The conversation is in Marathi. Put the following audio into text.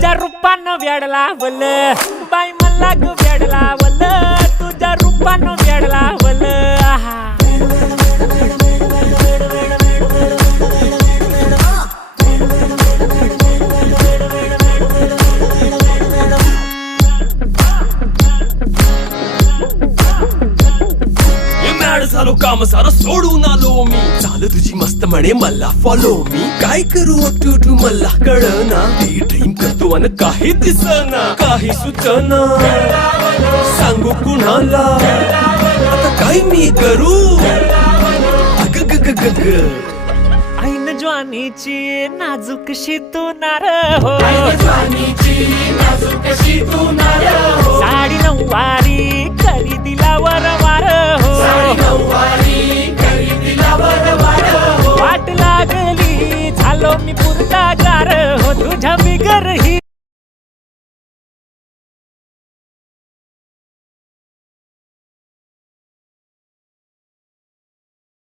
तुझ्या रूपानं वेड लावल बाई मला ग वेड लावल तुझ्या रूपानं वेड लावल आहा झालो काम सारं सोडून आलो मी चाल तुझी मस्त म्हणे मला फॉलो मी काय करू टू मला कळना ती ड्रीम करतो अन काही दिसना काही सुचना सांगू कुणाला आता काय मी करू अग ग ग ग ग ऐन ज्वानीची नाजूकशी तू नार हो साडी नऊवारी करी दिला वरवार हो वाट लागली झालो मी पुरता गार हो तुझ्या बिगर ही